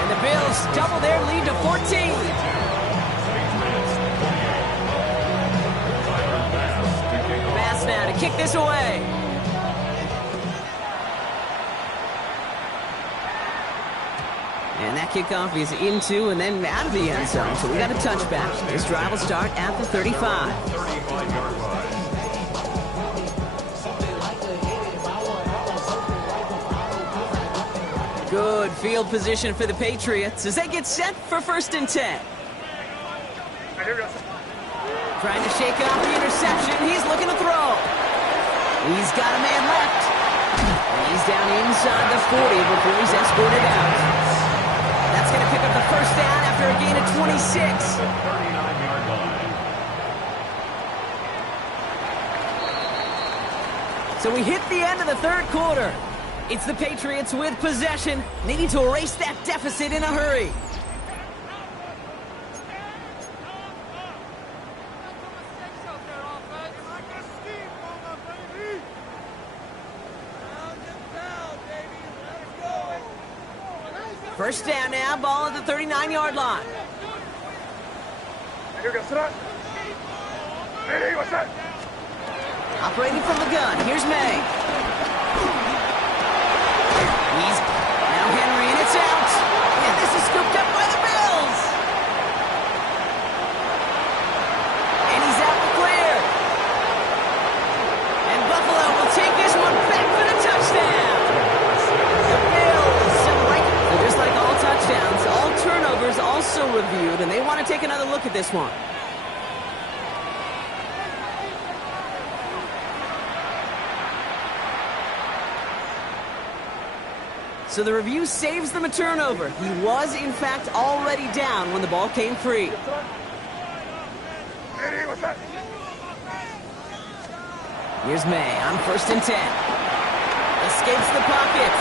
And the Bills double their lead to 14. Pass now to kick this away. And that kickoff is into and then out of the end zone. So we got a touchback. This drive will start at the 35. 35-yard line. Good field position for the Patriots as they get set for 1st and 10. Trying to shake off the interception. He's looking to throw. He's got a man left. And he's down inside the 40 before he's escorted out. That's going to pick up the first down after a gain of 26. 39-yard line. So we hit the end of the 3rd quarter. It's the Patriots with possession, needing to erase that deficit in a hurry. First down now, ball at the 39-yard line. Operating from the gun, here's May. He's now Henry, and it's out. And this is scooped up by the Bills. And he's out the clear. And Buffalo will take this one back for the touchdown. The Bills send the right. So just like all touchdowns, all turnovers also reviewed, and they want to take another look at this one. So the review saves them a turnover. He was, in fact, already down when the ball came free. Here's May on 1st and 10. Escapes the pocket.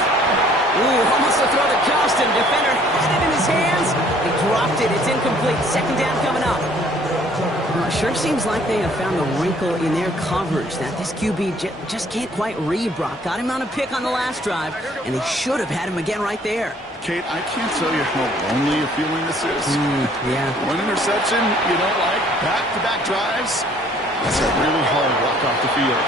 Ooh, almost a throw that cost him. Defender had it in his hands. He dropped it. It's incomplete. 2nd down coming up. Well, it sure seems like they have found the wrinkle in their coverage that this QB just can't quite read, Brock. Got him on a pick on the last drive, and they should have had him again right there. Kate, I can't tell you how lonely a feeling this is. Yeah. One interception, you don't like back-to-back drives. That's a really hard walk off the field.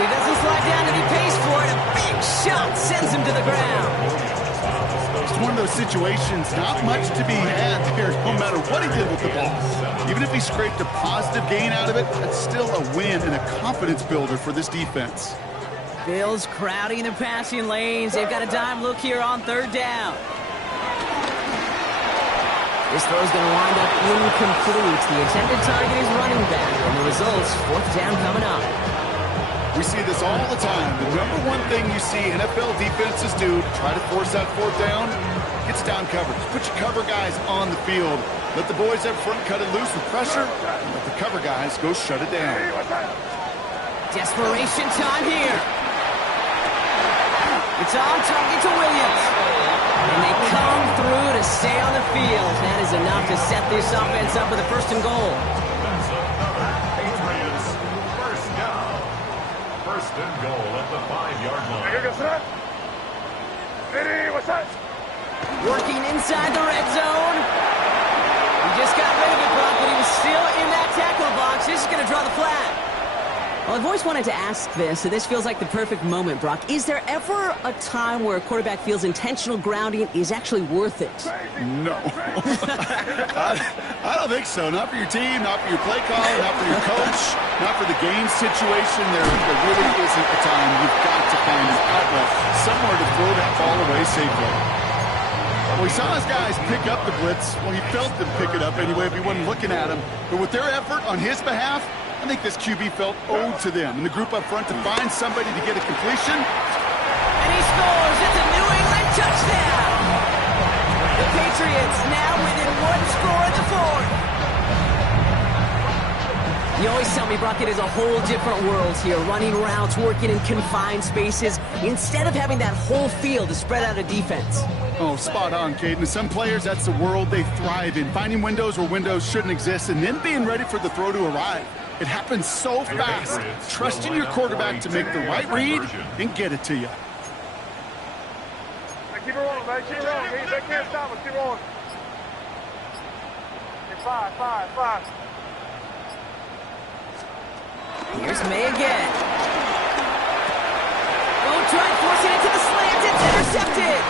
He doesn't slide down and he pays for it. A big shot sends him to the ground. It's one of those situations, not much to be had here, no matter what he did with the ball. Even if he scraped a positive gain out of it, that's still a win and a confidence builder for this defense. Bills crowding the passing lanes. They've got a dime look here on 3rd down. This throw's going to wind up incomplete. The intended target is running back, and the result's 4th down coming up. We see this all the time. The number one thing you see NFL defenses do to try to force that 4th down, it's down coverage. Put your cover guys on the field. Let the boys up front cut it loose with pressure, and let the cover guys go shut it down. Desperation time here. It's on target to Williams. And they come through to stay on the field. That is enough to set this offense up with a 1st and goal. That's another Patriots first down. 1st and goal at the 5-yard line. Working inside the red zone. He just got rid of it, Brock, but he was still in that tackle box. This is going to draw the flag. Well, I've always wanted to ask this, so this feels like the perfect moment, Brock. Is there ever a time where a quarterback feels intentional grounding is actually worth it? No. I don't think so. Not for your team, not for your play caller, not for your coach, not for the game situation. There really isn't a time. You've got to find an outlet, somewhere to throw that ball away safely. Well, he saw his guys pick up the blitz. Well, he felt them pick it up anyway if he wasn't looking at him. But with their effort on his behalf, I think this QB felt owed to them. And the group up front to find somebody to get a completion. And he scores. It's a New England touchdown. The Patriots now within 1 score in the 4th. You always tell me, Brock, it is a whole different world here. Running routes, working in confined spaces, instead of having that whole field to spread out a defense. Oh, spot on, Caden. Some players, that's the world they thrive in. Finding windows where windows shouldn't exist and then being ready for the throw to arrive. It happens so fast. Trusting your quarterback to make the right read and get it to you. Keep it rolling, man. Keep it rolling. They can't stop us. Keep rolling. Five. Here's May again. Oh, trying forcing it to the slant. It's intercepted.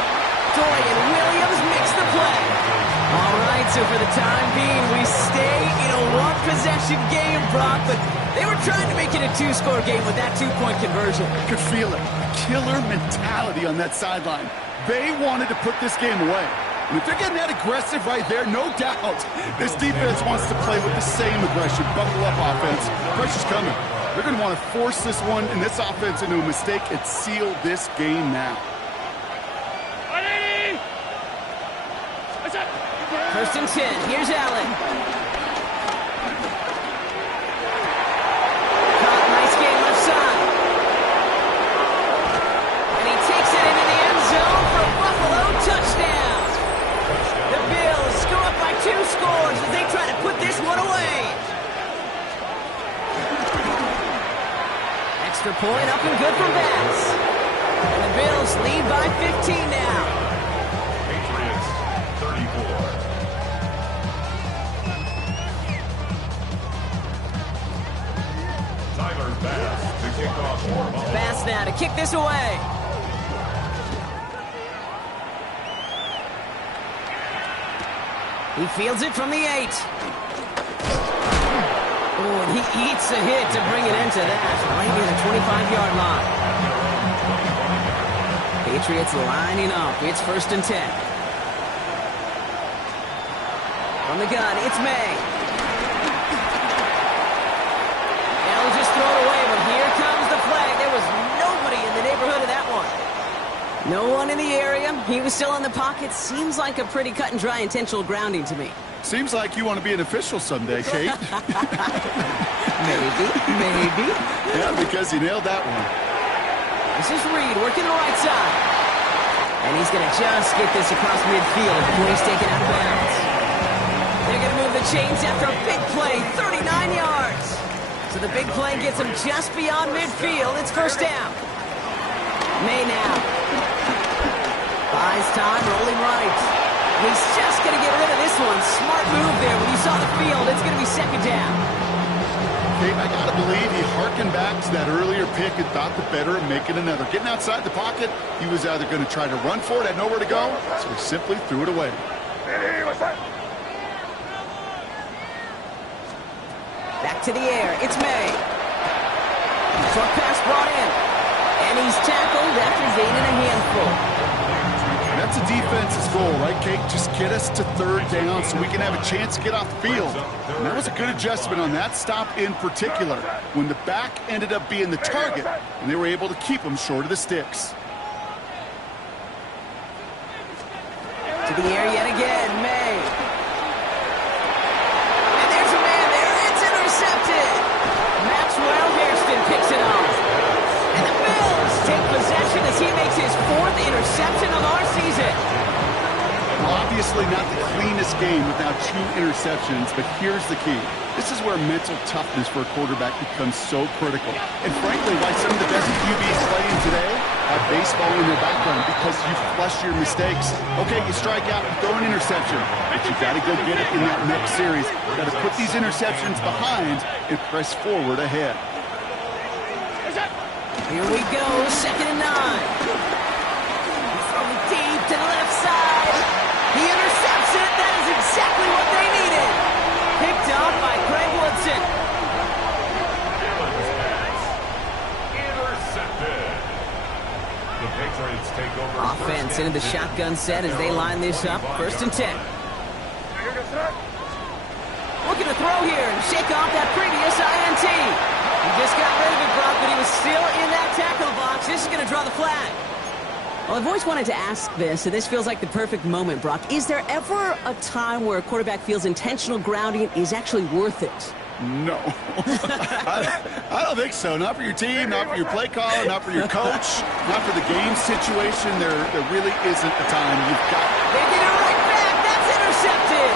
Dorian Williams makes the play. All right, so for the time being, we stay in a one-possession game, Brock, but they were trying to make it a 2-score game with that 2-point conversion. I could feel it. Killer mentality on that sideline. They wanted to put this game away. And if they're getting that aggressive right there, no doubt, this defense wants to play with the same aggression. Buckle up offense. Pressure's coming. They're going to want to force this one and this offense into a mistake and seal this game now. 1st and 10. Here's Allen. Caught, nice game left side. And he takes it into the end zone for a Buffalo touchdown. The Bills go up by 2 scores as they try to put this one away. Extra point up and good for Bass. And the Bills lead by 15 now. Patriots 34. Bass to kick off for Buffalo. Bass now to kick this away. He fields it from the 8. Oh, and he eats a hit to bring it into that, right near the 25-yard line. Patriots lining up. It's 1st and 10. From the gun, it's May. They'll just throw it away, but here comes the flag. There was nobody in the neighborhood of that one. No one in the area. He was still in the pocket. Seems like a pretty cut and dry intentional grounding to me. Seems like you want to be an official someday, Kate. Maybe. Yeah, because he nailed that one. This is Reed working the right side. And he's going to just get this across midfield before he's taken out of bounds. They're going to move the chains after a big play, 39 yards. So the big play gets him just beyond midfield. It's 1st down. May now. Buys time, rolling right. He's just going to get rid of this one. Smart move there. When you saw the field, it's going to be 2nd down. Kate, I got to believe he harkened back to that earlier pick and thought the better of making another. Getting outside the pocket, he was either going to try to run for it, had nowhere to go, so he simply threw it away. Back to the air. It's May. Short pass brought in. And he's tackled after gaining a handful. That's a defense's goal, right, Kate? Just get us to 3rd down so we can have a chance to get off the field. And that was a good adjustment on that stop in particular, when the back ended up being the target, and they were able to keep him short of the sticks. To the air yet again, May. And there's a man there. It's intercepted. Maxwell Hairston picks it off. And the Bills take possession as he makes his 4th interception of our season. Obviously not the cleanest game without 2 interceptions, but here's the key. This is where mental toughness for a quarterback becomes so critical. And frankly, why some of the best QBs playing today have baseball in their background, because you flush your mistakes. Okay, you strike out, you throw an interception, but you got to go get it in that next series. You got to put these interceptions behind and press forward ahead. Here we go, 2nd and 9. He's throwing deep to the left side. He intercepts it. That is exactly what they needed. Picked off by Greg Woodson. Intercepted. The Patriots take over. Offense into the shotgun set as they line this up. 1st and 10. Looking to throw here and shake off that previous INT. He just got rid of it, Brock, but he was still in that tackle box. This is going to draw the flag. Well, I've always wanted to ask this, and this feels like the perfect moment, Brock. Is there ever a time where a quarterback feels intentional grounding is actually worth it? No. I don't think so. Not for your team, not for your play caller, not for your coach, not for the game situation. There really isn't a time. You've got... They get it right back. That's intercepted.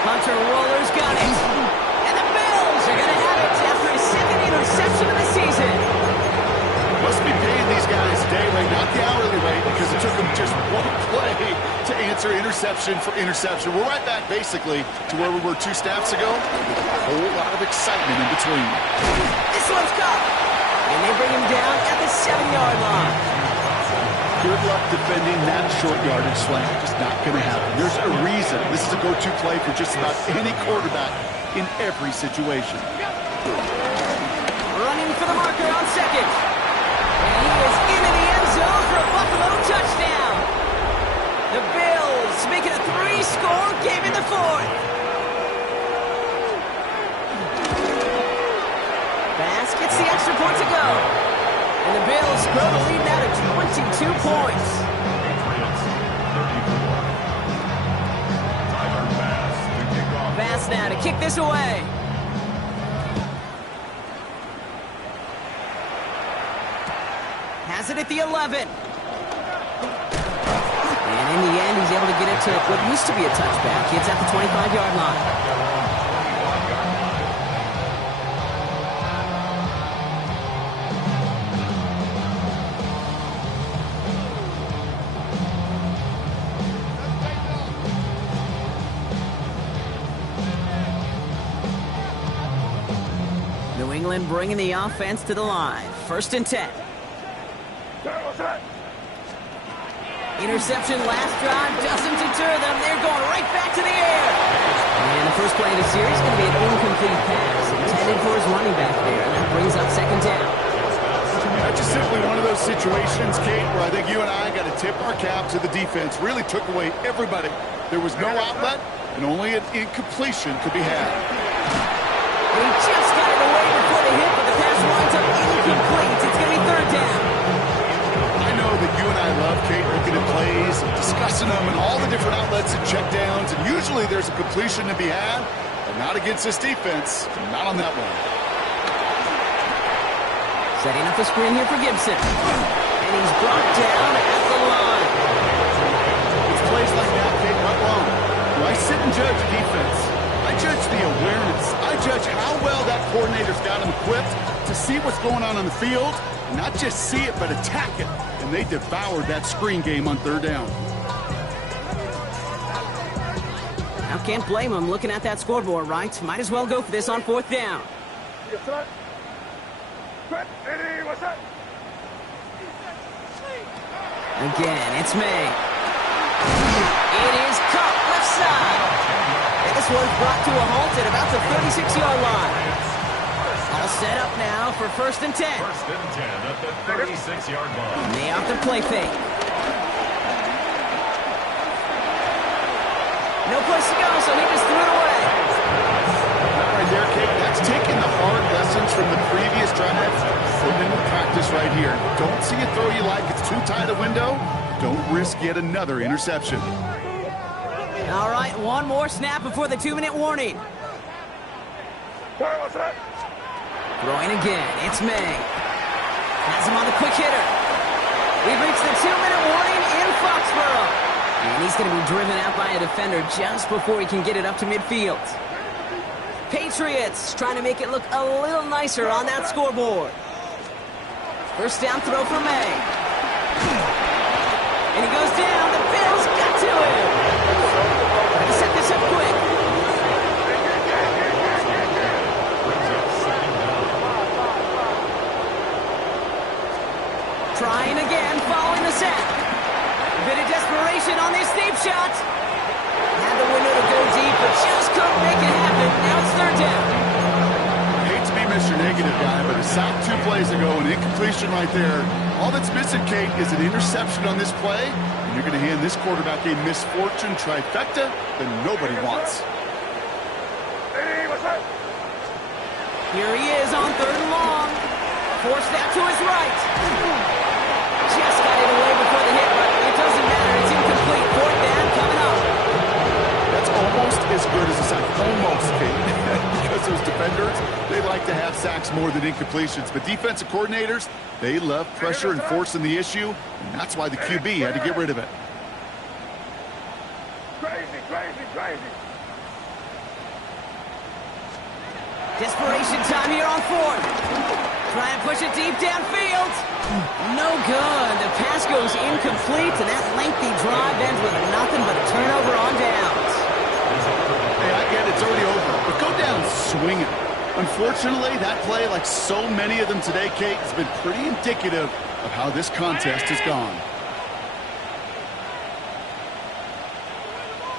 Hunter Roller's got it. And the Bills are going to have it after his 2nd interception of the season. Must be paying these guys day rate, not the hourly rate, because it took them just one play to answer interception for interception. We're right back, basically, to where we were 2 snaps ago. A whole lot of excitement in between. This one's caught. And they bring him down at the 7-yard line. Good luck defending that short yardage slant. Just not going to happen. There's a reason. This is a go-to play for just about any quarterback in every situation. Running for the marker on 2nd. And he is into the end zone for a Buffalo touchdown. The Bills make it a 3-score game in the 4th. Bass gets the extra point to go. And the Bills grow the lead now to 22 points. Bass now to kick this away. Has it at the 11. And in the end, he's able to get it to what used to be a touchback. It's at the 25-yard line. Allen bringing the offense to the line. 1st and 10. Interception last drive doesn't deter them. They're going right back to the air. And the first play of the series is going to be an incomplete pass intended for his running back there. And that brings up 2nd down. That's just simply one of those situations, Kate, where I think you and I got to tip our cap to the defense. Really took away everybody. There was no outlet, and only an incompletion could be had. He just got it away before the hit, but the pass winds up incomplete. It's going to be 3rd down. I know that you and I love, Kate, looking at plays and discussing them and all the different outlets and checkdowns, and usually there's a completion to be had, but not against this defense. Not on that one. Setting up the screen here for Gibson. And he's brought down at the line. It's plays like that, Kate, went wrong. Do I sit and judge defense? I judge the awareness. I judge how well that coordinator's got him equipped to see what's going on the field, and not just see it, but attack it. And they devoured that screen game on 3rd down. Now can't blame him looking at that scoreboard, right? Might as well go for this on 4th down. Again, it's May. It is caught left side. And this one's brought to a halt at about the 36-yard line. All set up now for 1st and 10. 1st and 10 at the 36-yard line. May off the play fake. No place to go, so he just threw it away. Right there, Kate, that's taking the hard lessons from the previous drive, putting into practice right here. Don't see a throw you like, it's too tight a window. Don't risk yet another interception. All right, one more snap before the 2-minute warning. Throwing again, it's May. Has him on the quick hitter. We've reached the 2-minute warning in Foxborough. And he's going to be driven out by a defender just before he can get it up to midfield. Patriots trying to make it look a little nicer on that scoreboard. 1st down throw for May. And he goes down. The Bills got to him. Trying to set this up quick. Trying again, following the set. A bit of desperation on this deep shot. Had the window to go deep, but just couldn't make it happen. Now it's 3rd down. I hate to be Mr. Negative guy, but a sack 2 plays ago, an incompletion right there. All that's missing, Kate, is an interception on this play, and you're going to hand this quarterback a misfortune trifecta that nobody wants. Here he is on 3rd and long. Forced that to his right. Just got it away before the hit, but it doesn't matter. It's incomplete. 4th down coming up. That's almost as good as a sack. Almost, Kate. Because those defenders, they like to have sacks more than incompletions. But defensive coordinators, they love pressure and forcing the issue, and that's why the QB had to get rid of it. Crazy. Desperation time here on 4th. Try and push it deep downfield. No good. The pass goes incomplete, and that lengthy drive ends with nothing but a turnover on downs. Hey, I get it's already over, but go down swinging. Unfortunately, that play, like so many of them today, Kate, has been pretty indicative of how this contest has gone.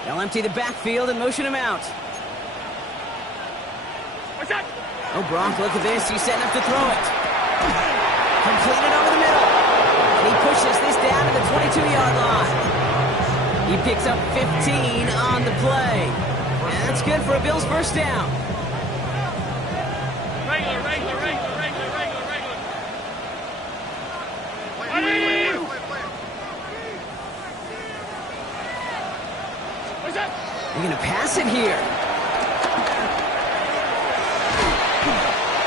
They'll empty the backfield and motion him out. Oh, Gronk, look at this. He's setting up to throw it. Completed over the middle. And he pushes this down to the 22-yard line. He picks up 15 on the play. And that's good for a Bills 1st down. Regular. They're going to pass it here.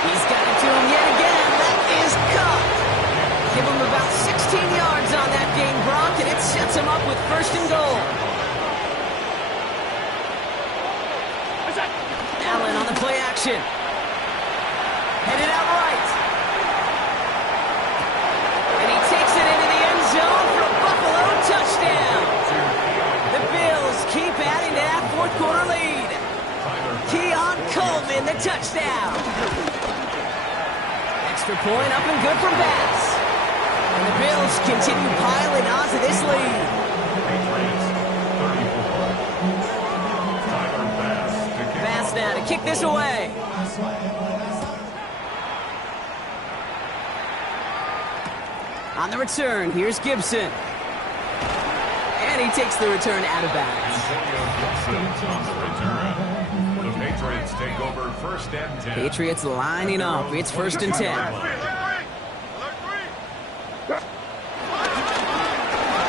He's got it to him yet again. That is caught. Give him about 16 yards on that game, Gronk, and it sets him up with 1st and goal. Allen on the play action. Headed out right. And he takes it into the end zone for a Buffalo touchdown. The Bills keep adding to that 4th quarter lead. Keon Coleman, the touchdown. Extra point up and good for Bass. And the Bills continue piling onto this lead. Patriots 34. Tyler Bass to kick Bass now to kick this away. On the return, here's Gibson. And he takes the return out of bounds. Antonio Gibson on the return. The Patriots take over first and 10. Patriots lining up. It's first and 10.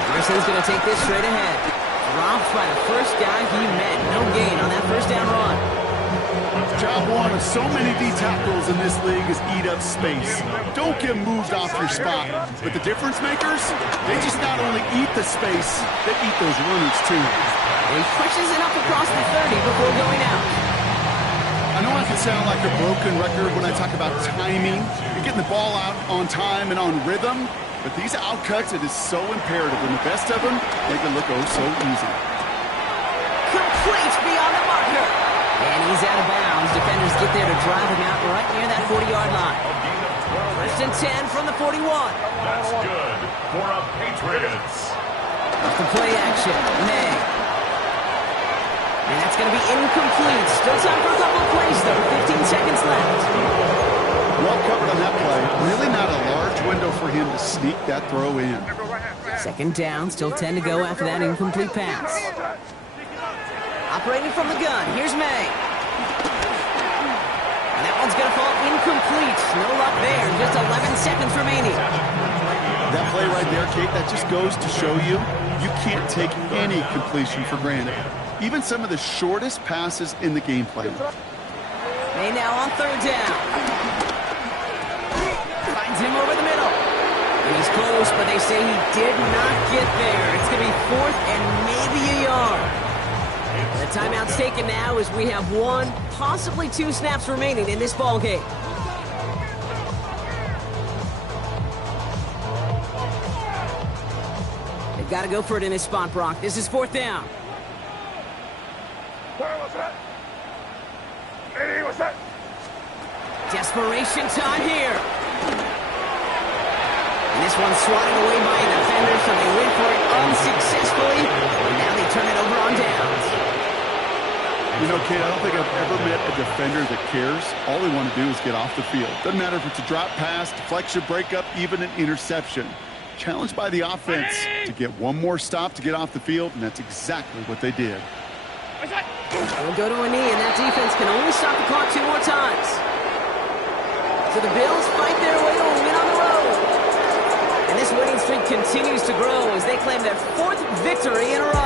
Anderson's going to take this straight ahead. Dropped by the first guy he met. No gain on that first down run. Job one of so many D tackles in this league is eat up space. Don't get moved off your spot. But the difference makers, they just not only eat the space, they eat those runners too. He pushes it up across the 30 before going out. I know I can sound like a broken record when I talk about timing and getting the ball out on time and on rhythm, but these outcuts, it is so imperative, and the best of them make it look oh so easy. Complete beyond the marker. And he's out of bounds. Defenders get there to drive him out right near that 40-yard line. First and 10 from the 41. That's good for a Patriots. Off the play action. May. And that's going to be incomplete. Still time for a couple of plays, though. 15 seconds left. Well covered on that play. Really not a large window for him to sneak that throw in. Second down. Still 10 to go after that incomplete pass. Operating from the gun. Here's May. And that one's going to fall incomplete. No luck there. Just 11 seconds remaining. That play right there, Kate, that just goes to show you can't take any completion for granted. Even some of the shortest passes in the game plan. May now on third down. Finds him over the middle. And he's close, but they say he did not get there. It's going to be fourth and maybe a yard. The timeout's taken now as we have one, possibly two snaps remaining in this ball game. They've got to go for it in this spot, Brock. This is fourth down. Desperation time here. And this one's swatted away by a defender, so they went for it unsuccessfully. And now they turn it over on downs. You know, Kate, I don't think I've ever met a defender that cares. All they want to do is get off the field. Doesn't matter if it's a drop pass, deflection, breakup, even an interception. Challenged by the offense to get one more stop to get off the field, and that's exactly what they did. We'll go to a knee, and that defense can only stop the clock two more times. So the Bills fight their way to a win on the road. And this winning streak continues to grow as they claim their fourth victory in a row.